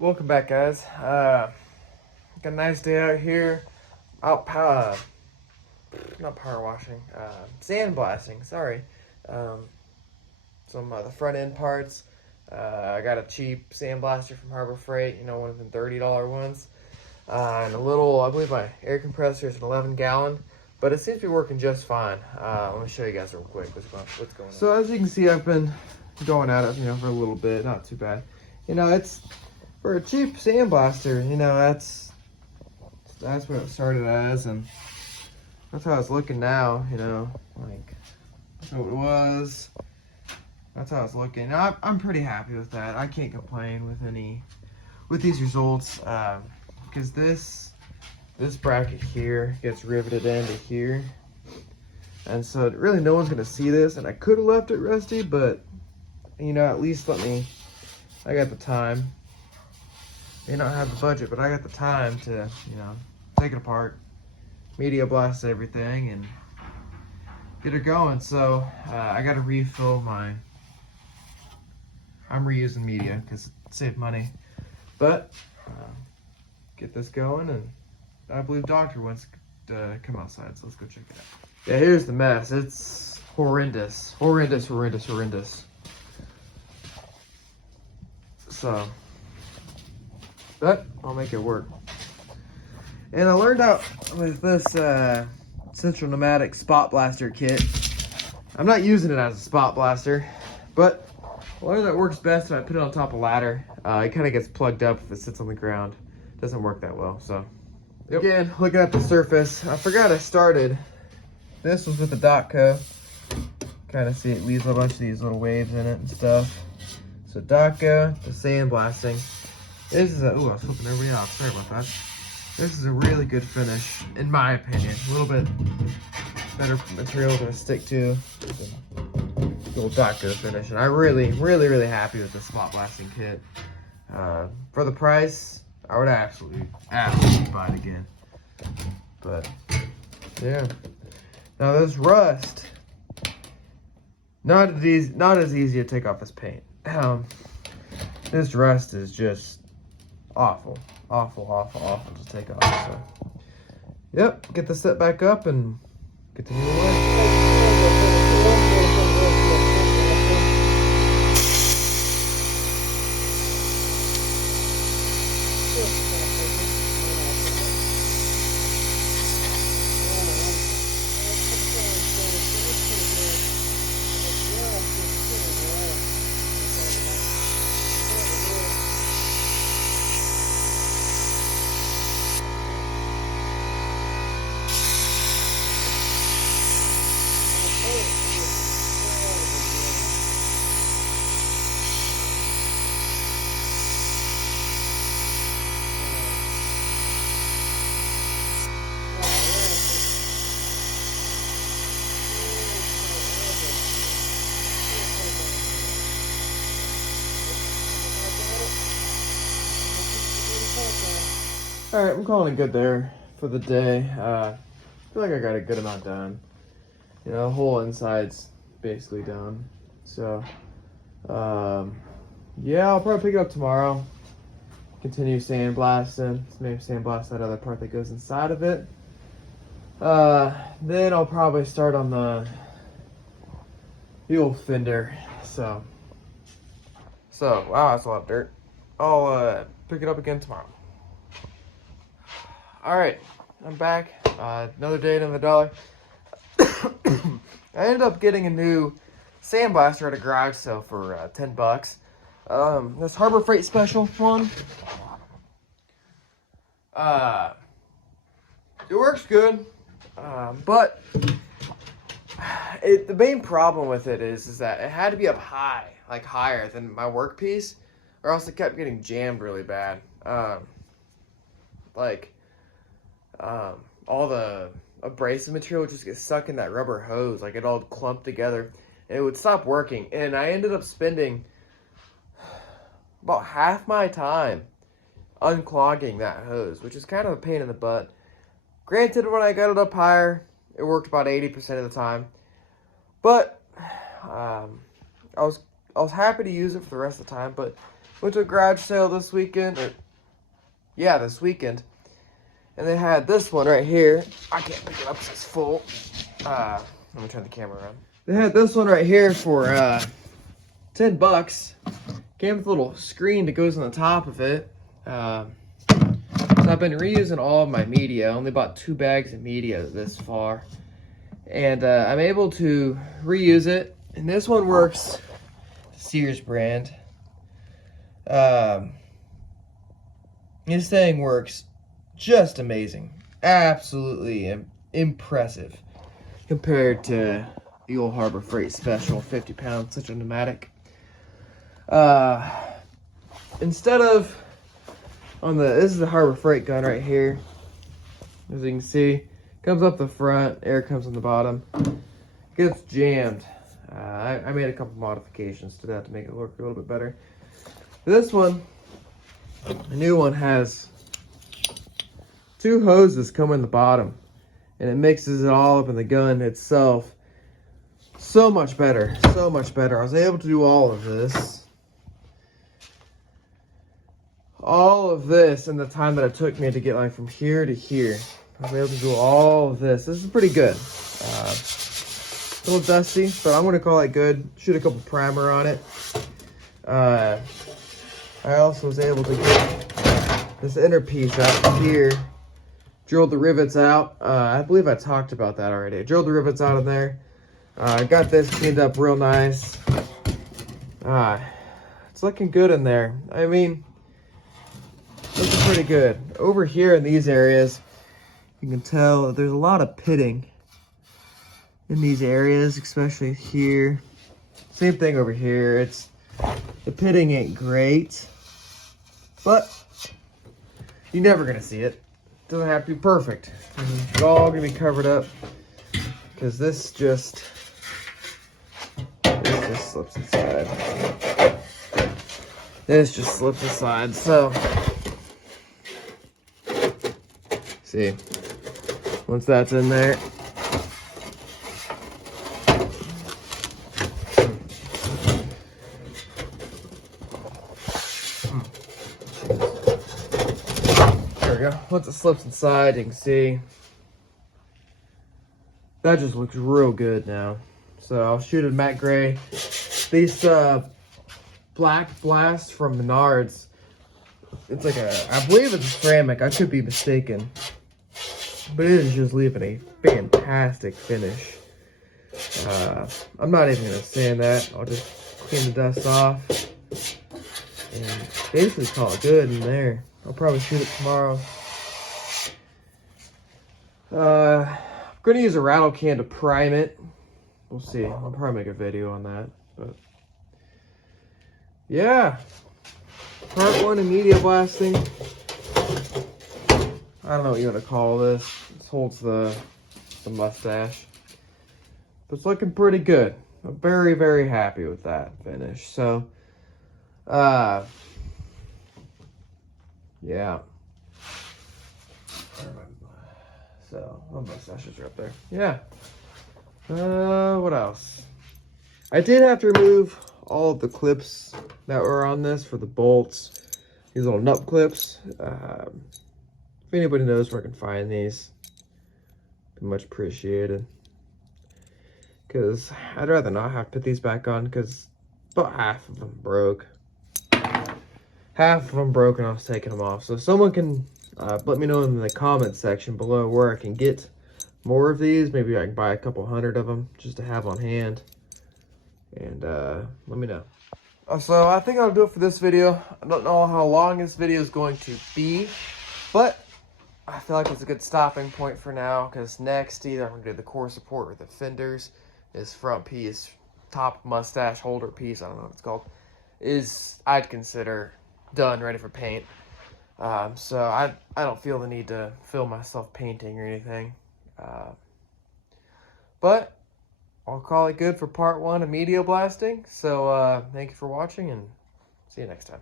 Welcome back, guys. Got a nice day out here. Out not power washing. Sandblasting. Sorry. Some of the front end parts. I got a cheap sandblaster from Harbor Freight. One of them $30 ones. And a little. I believe my air compressor is an 11-gallon, but it seems to be working just fine. Let me show you guys real quick what's going on. So as you can see, I've been going at it, for a little bit. Not too bad. It's. For a cheap sandblaster, that's what it started as, and that's how it's looking now, like, that's what it was. That's how it's looking. Now, I'm pretty happy with that. I can't complain with these results, because this bracket here gets riveted into here, and so really no one's gonna see this, and I could have left it rusty, but, at least I got the time. May not have the budget, but I got the time to, take it apart, media blast everything, and get it going. So I got to refill I'm reusing media because it saved money. But get this going, and I believe Doctor wants to come outside, so let's go check it out. Yeah, here's the mess. It's horrendous. Horrendous. So... but I'll make it work. And I learned out with this Central Pneumatic Spot Blaster kit. I'm not using it as a spot blaster, but I learned that works best when I put it on top of a ladder. It kind of gets plugged up if it sits on the ground. Doesn't work that well, so. Yep. Again, looking at the surface, I forgot I started. This was with the Dotco. Kind of see it leaves a bunch of these little waves in it and stuff. So Dotco, the sandblasting. This is I was flipping everybody off. Sorry about that. This is a really good finish, in my opinion. A little bit better material to stick to. The old Dotco finish, and I'm really happy with the spot blasting kit. For the price, I would absolutely buy it again. But yeah. Now this rust, not as easy to take off as paint. This rust is just awful to take off. So, yep, get the set back up and continue away. Alright, I'm calling it good there for the day. I feel like I got a good amount done. The whole inside's basically done. So, yeah, I'll probably pick it up tomorrow. Continue sandblasting. Maybe sandblast that other part that goes inside of it. Then I'll probably start on the old fender. So, wow, that's a lot of dirt. I'll pick it up again tomorrow. Alright, I'm back. Another day, another dollar. I ended up getting a new sandblaster at a garage sale for 10 bucks. This Harbor Freight special one. It works good, but the main problem with it is that it had to be up high, like higher than my workpiece, or else it kept getting jammed really bad. All the abrasive material would just get stuck in that rubber hose, like it all clumped together, and it would stop working. And I ended up spending about half my time unclogging that hose, which is kind of a pain in the butt. Granted, when I got it up higher, it worked about 80% of the time, but I was happy to use it for the rest of the time. But Went to a garage sale this weekend. Yeah, this weekend. And they had this one right here. I can't pick it up because it's full. Let me turn the camera around. They had this one right here for $10. Came with a little screen that goes on the top of it. So I've been reusing all of my media. I only bought 2 bags of media this far. And I'm able to reuse it. And this one works, Sears brand. This thing works just amazing. Absolutely impressive compared to the old Harbor Freight Special 50-pound Central Pneumatic. Instead of this is the Harbor Freight gun right here. As you can see, comes up the front, air comes on the bottom. Gets jammed. I made a couple modifications to that to make it work a little bit better. This one, the new one, has 2 hoses come in the bottom, and it mixes it all up in the gun itself. So much better, so much better. I was able to do all of this in the time that it took me to get like from here to here. I was able to do all of this. This is pretty good. A little dusty, but I'm gonna call it good. Shoot a couple primer on it. I also was able to get this inner piece out here. Drilled the rivets out. I believe I talked about that already. I drilled the rivets out of there. I got this cleaned up real nice. It's looking good in there. I mean, looking pretty good. Over here in these areas, you can tell there's a lot of pitting in these areas, especially here. Same thing over here. The pitting ain't great, but you're never gonna see it. It doesn't have to be perfect. It's all gonna be covered up because this just slips inside. This just slips aside. So, see, once that's in there, there we go. Once it slips inside, you can see that just looks real good now. So I'll shoot a matte gray. These Black Blast from Menards, it's like I believe it's ceramic. I could be mistaken, but it is just leaving a fantastic finish. I'm not even gonna sand that. I'll just clean the dust off and basically call it good in there. I'll probably shoot it tomorrow. I'm gonna use a rattle can to prime it. We'll see. I'll probably make a video on that. But yeah, part 1 of media blasting. I don't know what you want to call this. This holds the mustache, but it's looking pretty good. I'm very, very happy with that finish. So, yeah. So, my mustaches are up there. Yeah. What else? I did have to remove all of the clips that were on this for the bolts. These little nut clips. If anybody knows where I can find these, be much appreciated. Because I'd rather not have to put these back on because about half of them broke. Half of them broke and I was taking them off. So if someone can let me know in the comments section below where I can get more of these. Maybe I can buy a couple hundred of them just to have on hand. And let me know. So I think I'll do it for this video. I don't know how long this video is going to be, but I feel like it's a good stopping point for now, because next either I'm going to do the core support or the fenders. This front piece, top mustache holder piece, I don't know what it's called, is I'd consider done, ready for paint. So I don't feel the need to film myself painting or anything. But I'll call it good for part 1 of media blasting. So thank you for watching and see you next time.